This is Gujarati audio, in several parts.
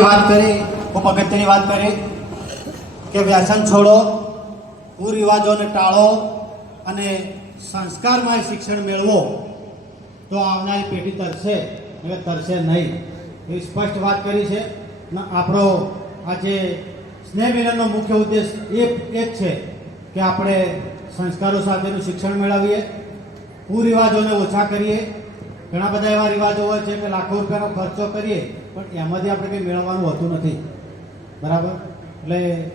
વાત કરી, ખૂબ અગત્યની વાત કરી કે વ્યસન છોડો કુરિવાજોને ટાળો અને સંસ્કારમાં શિક્ષણ મેળવો તો આવનારી પેઢી તરશે હવે તરશે નહીં. એવી સ્પષ્ટ વાત કરી છે. આપણો આજે સ્નેહ મિલનનો મુખ્ય ઉદ્દેશ એ એ જ છે કે આપણે સંસ્કારો સાથેનું શિક્ષણ મેળવીએ, કુરિવાજોને ઓછા કરીએ. ઘણા બધા એવા રિવાજો હોય છે કે લાખો રૂપિયાનો ખર્ચો કરીએ પણ એમાંથી આપણે કંઈ મેળવવાનું હોતું નથી. બરાબર? એટલે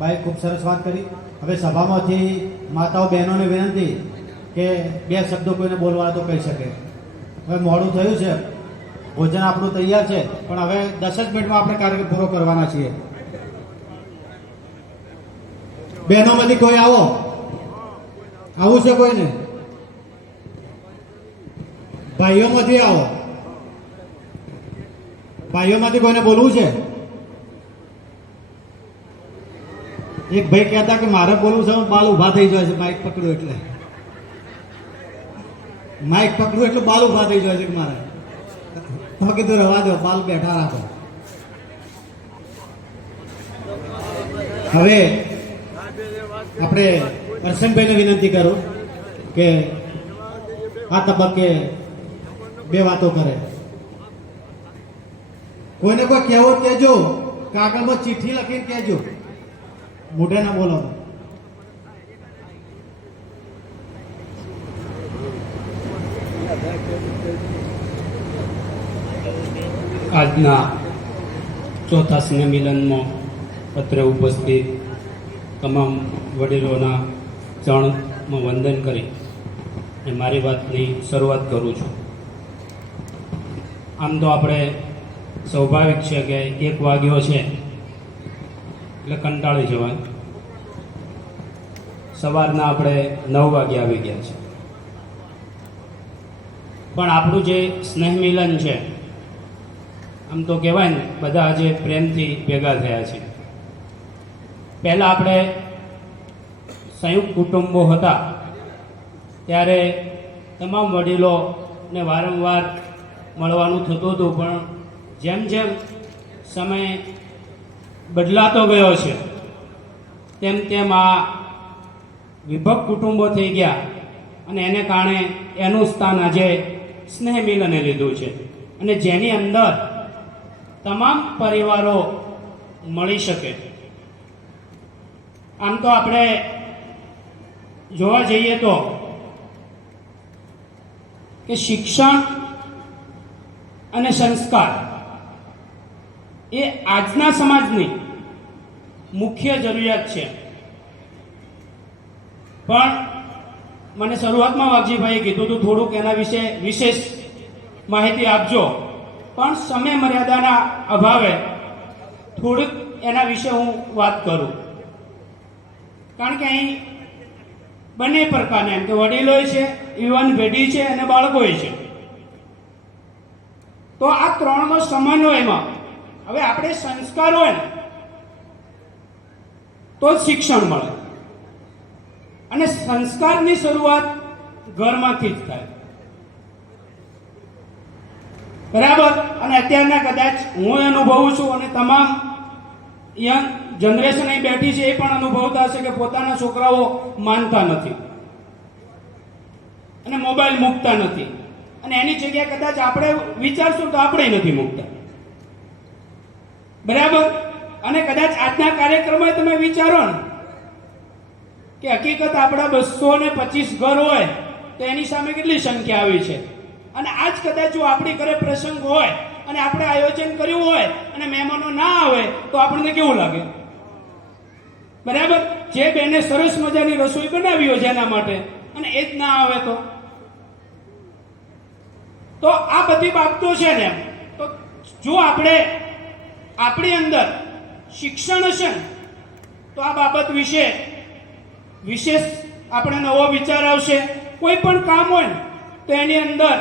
ભાઈ ખૂબ સરસ વાત કરી. હવે સભામાંથી માતાઓ બહેનોને વિનંતી કે બે શબ્દો કોઈને બોલવા તો કહી શકે. હવે મોડું થયું છે. ભોજન આપણું તૈયાર છે. પણ હવે દસ જ મિનિટમાં આપણે કાર્ય પૂરો કરવાના છીએ. બહેનોમાંથી કોઈ આવો? આવું છે કોઈને? ભાઈઓમાંથી આવો. ભાઈઓમાંથી કોઈને બોલવું છે? એક ભાઈ કહેતા કે મારે બોલવું છે બાલ ઊભા થઈ જાય છે, માઇક પકડું એટલે. માઇક પકડું એટલે બાલ ઊભા થઈ જાય છે મારે. તો કીધું રવા દો, બાલ બેઠા રાખો. હવે આપણે કરશનભાઈને વિનંતી કરું કે આ તબક્કે બે વાતો કરે. કોઈને કોઈ કહેવો કહેજો. કાગળમાં ચિઠ્ઠી લખીને કહેજો. મોઢે ના બોલો. આજના ચોથા સ્નેહ મિલનમાં પત્ર ઉપસ્થિત તમામ વડીલોના ચરણમાં વંદન કરી અને મારી વાતની શરૂઆત કરું છું. આમ તો આપણે સ્વાભાવિક છે કે એક વાગ્યો છે. એટલે કંટાળી જવાય. સવારના આપણે નવ વાગે આવી ગયા છે. પણ આપણું જે સ્નેહ મિલન છે, આમ તો કહેવાય ને, બધા આજે પ્રેમથી ભેગા થયા છે. પહેલાં આપણે સંયુક્ત કુટુંબો હતા, ત્યારે તમામ વડીલોને વારંવાર મળવાનું થતું હતું, પણ જેમ જેમ સમય બદલાતો ગયો છે, તેમ તેમ આ વિભક્ત કુટુંબો થઈ ગયા અને એને કારણે એનું સ્થાન આજે સ્નેહ મિલને લીધું છે. અને જેની અંદર તમામ પરિવારો મળી શકે. આમ તો આપણે જોવા જઈએ તો કે શિક્ષણ અને સંસ્કાર એ આજના સમાજની મુખ્ય જરૂરિયાત છે. પણ મને શરૂઆતમાં વાઘજીભાઈએ કીધું હતું, થોડુંક એના વિશે વિશેષ માહિતી આપજો. પણ સમય મર્યાદાના અભાવે થોડુંક એના વિશે હું વાત કરું. કારણ કે અહીં બંને પ્રકારના, એમ કે વડીલો છે, યુવાન પેઢી છે અને બાળકોય છે. તો આ ત્રણનો સમન્વયમાં હવે આપણે સંસ્કાર હોય ને, તો જ શિક્ષણ મળે. અને સંસ્કારની શરૂઆત ઘરમાંથી જ થાય. બરાબર? અને અત્યારના કદાચ હું અનુભવું છું અને તમામ યંગ જનરેશન અહીં બેઠી છે એ પણ અનુભવતા હશે કે પોતાના છોકરાઓ માનતા નથી. અને મોબાઈલ મૂકતા નથી. અને એની જગ્યાએ કદાચ આપણે વિચારશું તો આપણે નથી મૂકતા. બરાબર? અને કદાચ આજના કાર્યક્રમમાં તમે વિચારો ને કે હકીકત આપણા બસો ને પચીસ ઘર હોય તો એની સામે કેટલી સંખ્યા આવી છે? અને આજ કદાચ જો આપણી ઘરે પ્રસંગ હોય અને આપણે આયોજન કર્યું હોય અને મહેમાનો ના આવે તો આપણને કેવું લાગે? બરાબર? જે બેને સરસ મજાની રસોઈ બનાવી હોય જેના માટે, અને એ જ ના આવે તો? તો આ બધી બાબતો છે ને તો જો આપણે આપણી અંદર શિક્ષણ હશે ને, તો આ બાબત વિશે વિશેષ આપણે નવો વિચાર આવશે. કોઈ પણ કામ હોય ને, તો એની અંદર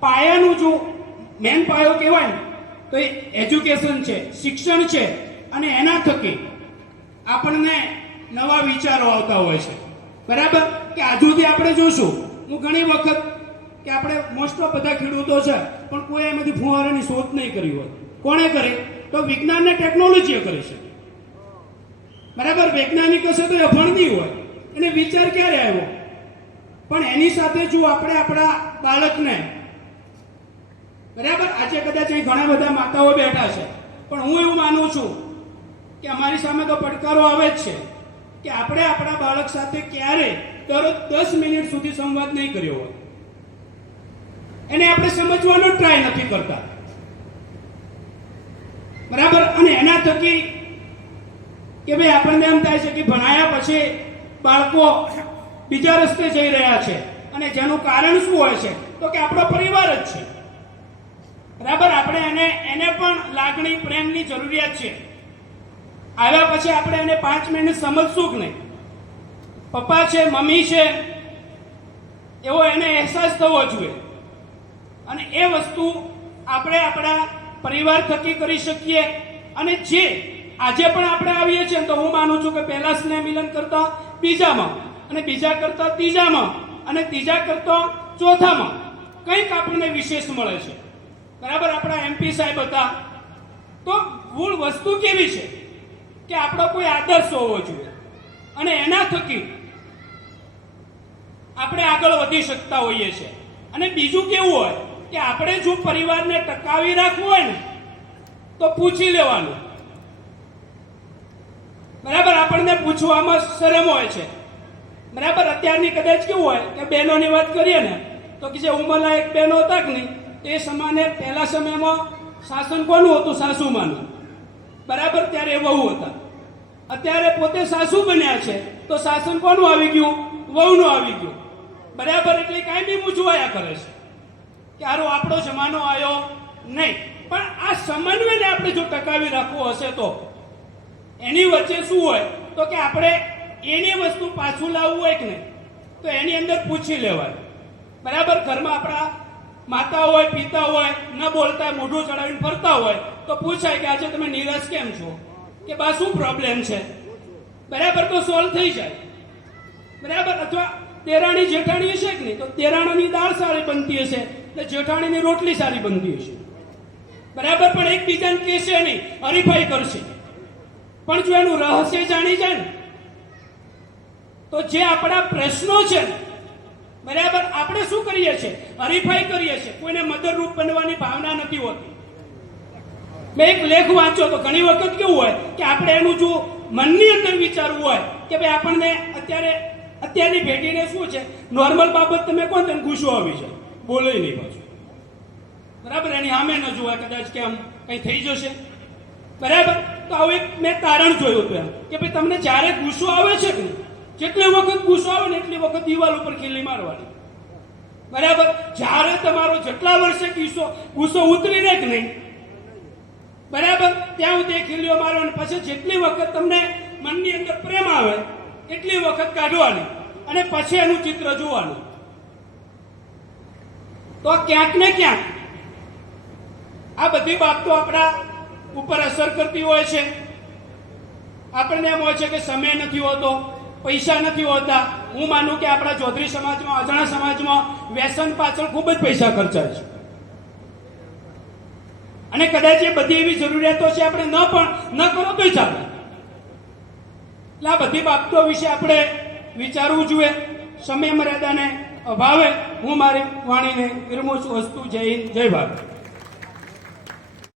પાયાનું જો મેન પાયો કહેવાય ને, તો એ એજ્યુકેશન છે, શિક્ષણ છે, અને એના થકી આપણને નવા વિચારો આવતા હોય છે. બરાબર? કે આજુથી આપણે જોશું, હું ઘણી વખત કે આપણે મોસ્ટ ઓફ બધા ખેડૂતો છે, પણ કોઈ એમાંથી ફુવારાની શોધ નહીં કરી હોય. કોણે કરી? તો વિજ્ઞાન ને ટેકનોલોજી કરી શકે. બરાબર? વૈજ્ઞાનિક હશે તો એ ભણતી હોય. એને વિચાર ક્યારે આવ્યો? પણ એની સાથે જો આપણે આપણા બાળકને બરાબર? આજે કદાચ અહીં ઘણા બધા માતાઓ બેઠા છે. પણ હું એવું માનું છું કે અમારી સામે તો પડકારો આવે જ છે કે આપણે આપણા બાળક સાથે ક્યારે દરરોજ દસ મિનિટ સુધી સંવાદ નહીં કર્યો હોય. એને આપણે સમજવાનો ટ્રાય નથી કરતા. બરાબર? અને એના થકી કે ભાઈ આપણને એમ થાય છે કે ભણાયા પછી બાળકો બીજા રસ્તે જઈ રહ્યા છે. અને જેનું કારણ શું હોય છે? તો કે આપણો પરિવાર જ છે. બરાબર? આપણે એને એને પણ લાગણી, પ્રેમની જરૂરિયાત છે. આવ્યા પછી આપણે એને પાંચ મિનિટ સમજશું કે નહીં? પપ્પા છે, મમ્મી છે, એવો એને અહેસાસ થવો જોઈએ. અને એ વસ્તુ આપણે આપણા પરિવાર થકી કરી શકીએ. અને જે આજે પણ આપણે આવીએ છીએ તો હું માનું છું કે પહેલા સ્નેહ મિલન કરતા બીજામાં અને બીજા કરતા ત્રીજામાં અને ત્રીજા કરતા ચોથામાં કંઈક આપણને વિશેષ મળે છે. બરાબર? આપણા એમપી સાહેબ હતા. તો મૂળ વસ્તુ કેવી છે? કે આપણો કોઈ આદર્શ હોવો જોઈએ. અને એના થકી આપણે આગળ વધી શકતા હોઈએ છીએ. અને બીજું કેવું હોય? કે આપણે જો પરિવારને ટકાવી રાખવું હોય ને, તો પૂછી લેવાનું. બરાબર? આપણને પૂછવામાં શરમ હોય છે. બરાબર? અત્યારની કદાચ કેવું હોય કે બહેનોની વાત કરીએ ને, તો કે જે ઉંમરલાયક બહેનો હતા કે નહીં, તે સમાને પહેલા સમયમાં શાસન કોનું હતું? સાસુમાનું. બરાબર? ત્યારે એ વહુ હતા. અત્યારે પોતે સાસુ બન્યા છે, તો શાસન કોનું આવી ગયું? વહુનું આવી ગયું. બરાબર? એટલે કાંઈ બી મૂંઝવાયા કરે છે. કે આરો આપણો જમાનો આવ્યો નહીં. પણ આ સમન્વયને આપણે જો ટકાવી રાખવો હશે તો? એની વચ્ચે શું હોય? તો કે આપણે એની વસ્તુ પાછું લાવવું હોય કે નહીં? તો એની અંદર પૂછી લેવાય. બરાબર? ઘરમાં આપણા માતા હોય, પિતા હોય, ન બોલતા, મોઢું ચડાવીને ફરતા હોય, તો પૂછાય કે આજે તમે નિરાશ કેમ છો? કે બા, શું પ્રોબ્લેમ છે? બરાબર? તો સોલ્વ થઈ જાય. બરાબર? અથવા તેરાણી જેઠાણી હશે કે નહીં? તો તેરાણાની દાળ સારી બનતી હશે. એટલે જેઠાણીની રોટલી સારી બનતી હશે. બરાબર, પણ એકબીજાને કહેશે નહીં, હરીફાઈ કરશે. પણ જો એનું રહસ્ય જાણી જાય ને, તો જે આપણા પ્રશ્નો છે બરાબર, આપણે શું કરીએ છીએ? હરીફાઈ કરીએ છીએ. કોઈને મદદરૂપ બનવાની ભાવના નથી હોતી. મેં એક લેખ વાંચ્યો તો ઘણી વખત કેવું હોય કે આપણે એનું જો મનની અંદર વિચારવું હોય કે ભાઈ આપણને અત્યારે, અત્યારની ભેટીને શું છે? નોર્મલ બાબત તમે ને, તેને ગુસ્સો આવી જાય. બોલે નહીં પાછું. બરાબર? એની સામે ન જોવા કદાચ કે આમ કંઈ થઈ જશે. બરાબર? તો આવું એક મેં તારણ જોયું હતું એમ, કે ભાઈ તમને જ્યારે ગુસ્સો આવે છે કે જેટલી વખત ગુસ્સો આવે ને એટલી વખત દિવાલ ઉપર ખીલી મારવાની. બરાબર? જ્યારે તમારો જેટલા વર્ષે ગુસ્સો ગુસ્સો ઉતરી રહે કે નહીં? બરાબર? ત્યાં સુધી ખીલીઓ મારો અને પછી જેટલી વખત તમને મનની અંદર પ્રેમ આવે, એટલી વખત કાઢવાની અને પછી એનું ચિત્ર જોવાનું. તો ક્યાંક ને ક્યાંક આ બધી બાબતો આપણા ઉપર અસર કરતી હોય છે. આપણને એમ હોય છે કે સમય નથી હોતો, પૈસા નથી હોતા. હું માનું કે આપણા ચૌધરી સમાજમાં, અજાણા સમાજમાં વ્યસન પાછળ ખૂબ જ પૈસા ખર્ચાય છે. અને કદાચ એ બધી એવી જરૂરિયાતો છે આપણે ન પણ, ન કરો તોય ચાલે. એટલે આ બધી બાબતો વિશે આપણે વિચારવું જોઈએ, સમય મર્યાદાને અભાવે હું મારી વાણીને વિરમું છું વસ્તુ જય હિન્દ જય ભારત.